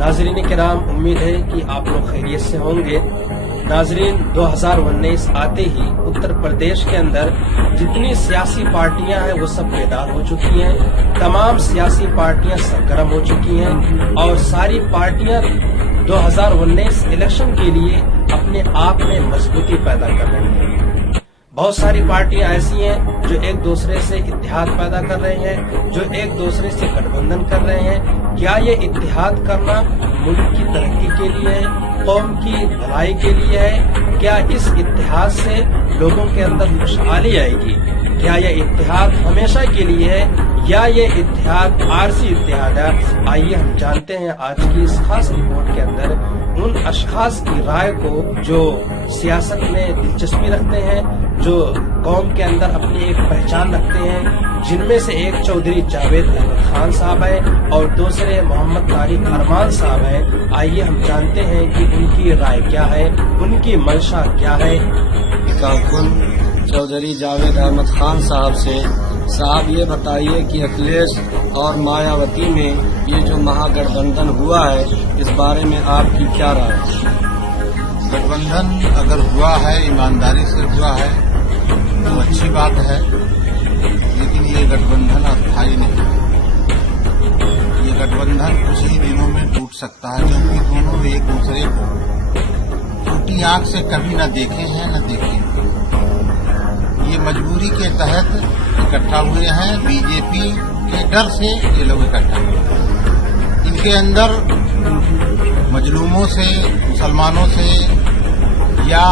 नाजरीन किराम, उम्मीद है कि आप लोग खैरियत से होंगे। नाजरीन, 2019 आते ही उत्तर प्रदेश के अंदर जितनी सियासी पार्टियां हैं वो सब बेदार हो चुकी हैं। तमाम सियासी पार्टियां सरगर्म हो चुकी हैं और सारी पार्टियां 2019 इलेक्शन के लिए अपने आप में मजबूती पैदा कर रही हैं। बहुत सारी पार्टियां ऐसी हैं जो एक दूसरे से इत्तेहाद पैदा कर रहे हैं, जो एक दूसरे से गठबंधन कर रहे हैं। क्या ये इत्तेहाद करना मुल्क की तरक्की के लिए है, कौम की भलाई के लिए है? क्या इस इत्तेहाद से लोगों के अंदर खुशहाली आएगी? क्या यह इत्तेहाद हमेशा के लिए है या ये इत्तेहाद आरजी इत्तेहाद है? आइए हम जानते हैं आज की इस खास रिपोर्ट के अंदर उन अशखास की राय को जो सियासत में दिलचस्पी रखते हैं, जो कौम के अंदर अपनी एक पहचान रखते हैं, जिनमें से एक चौधरी जावेद अहमद खान साहब हैं और दूसरे मोहम्मद तारिक अरमान साहब हैं। आइए हम जानते हैं कि उनकी राय क्या है, उनकी मंशा क्या है। चौधरी जावेद अहमद खान साहब से, साहब ये बताइए कि अखिलेश और मायावती में ये जो महागठबंधन हुआ है, इस बारे में आपकी क्या राय है? गठबंधन अगर हुआ है, ईमानदारी से हुआ है तो अच्छी बात है, लेकिन ये गठबंधन अस्थायी नहीं है। ये गठबंधन कुछ ही दिनों में टूट सकता है, क्योंकि दोनों एक दूसरे को टूटी आंख से कभी न देखे हैं न देखेंगे। ये मजबूरी के तहत इकट्ठा हुए हैं, बीजेपी के डर से ये लोग इकट्ठा हुए हैं। इनके अंदर मजलूमों से, मुसलमानों से या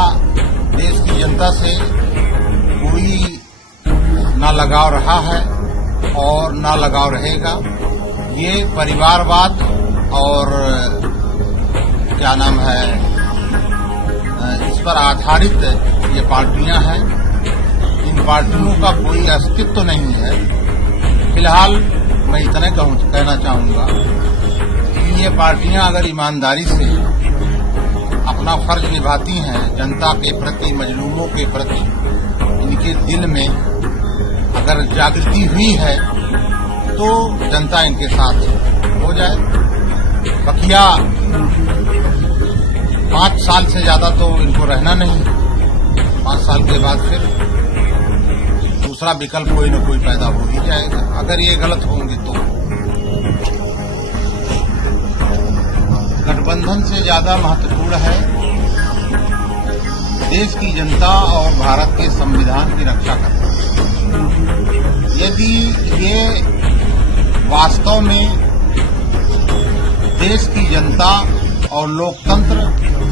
देश की जनता से कोई ना लगाव रहा है और ना लगाव रहेगा। ये परिवारवाद और क्या नाम है, इस पर आधारित ये पार्टियां हैं। इन पार्टियों का कोई अस्तित्व तो नहीं है। फिलहाल मैं इतना कहना चाहूंगा कि ये पार्टियां अगर ईमानदारी से अपना फर्ज निभाती हैं जनता के प्रति, मजलूमों के प्रति, इनके दिल में अगर जागृति हुई है तो जनता इनके साथ हो जाए। बकिया 5 साल से ज्यादा तो इनको रहना नहीं। 5 साल के बाद फिर दूसरा विकल्प कोई न कोई पैदा हो ही जाएगा, अगर ये गलत होंगे तो। गठबंधन से ज्यादा महत्वपूर्ण है देश की जनता और भारत के संविधान की रक्षा करना। यदि ये वास्तव में देश की जनता और लोकतंत्र,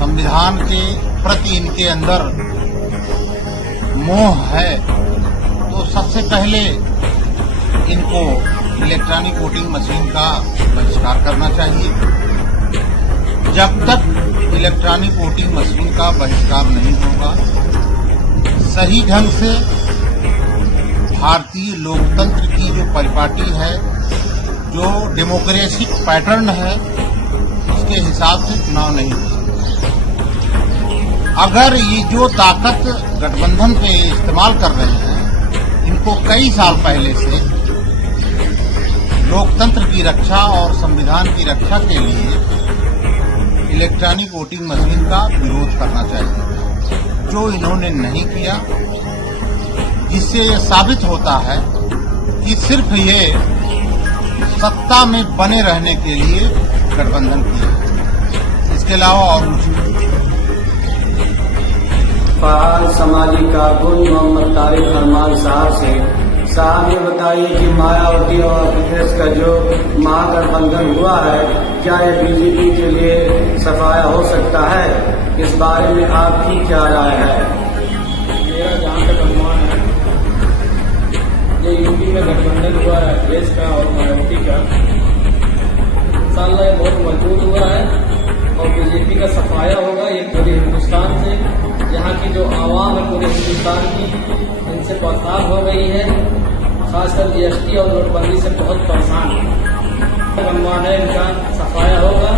संविधान के प्रति इनके अंदर मोह है, तो सबसे पहले इनको इलेक्ट्रॉनिक वोटिंग मशीन का बहिष्कार करना चाहिए। जब तक इलेक्ट्रॉनिक वोटिंग मशीन का बहिष्कार नहीं होगा, सही ढंग से भारतीय लोकतंत्र की जो परिपाटी है, जो डेमोक्रेटिक पैटर्न है, उसके हिसाब से चुनाव नहीं हो सकता। अगर ये जो ताकत गठबंधन पे इस्तेमाल कर रहे हैं, इनको कई साल पहले से लोकतंत्र की रक्षा और संविधान की रक्षा के लिए इलेक्ट्रॉनिक वोटिंग मशीन का विरोध करना चाहिए, जो इन्होंने नहीं किया, जिससे ये साबित होता है कि सिर्फ ये सत्ता में बने रहने के लिए गठबंधन किया, इसके अलावा और कुछ नहीं। फहाल समाजी कारकुन मोहम्मद तारिक अरमान साहब से, साहब ये बताइए कि मायावती और अखिलेश का जो महागठबंधन हुआ है, क्या ये बीजेपी के लिए सफाया हो सकता है? इस बारे में आपकी क्या राय है? मेरा जहाँ तक अनुमान है, ये यूपी में गठबंधन हुआ है अखिलेश का और मायावती का, इंशाअल्लाह ये बहुत मजबूत हुआ है और बीजेपी का सफाया होगा। ये पूरे हिंदुस्तान से, यहाँ की जो आवाम है पूरे हिंदुस्तान की, इनसे परेशान हो गई है, खासकर जीएसटी और नोटबंदी से बहुत परेशान है। अनुमान है इनका सफाया होगा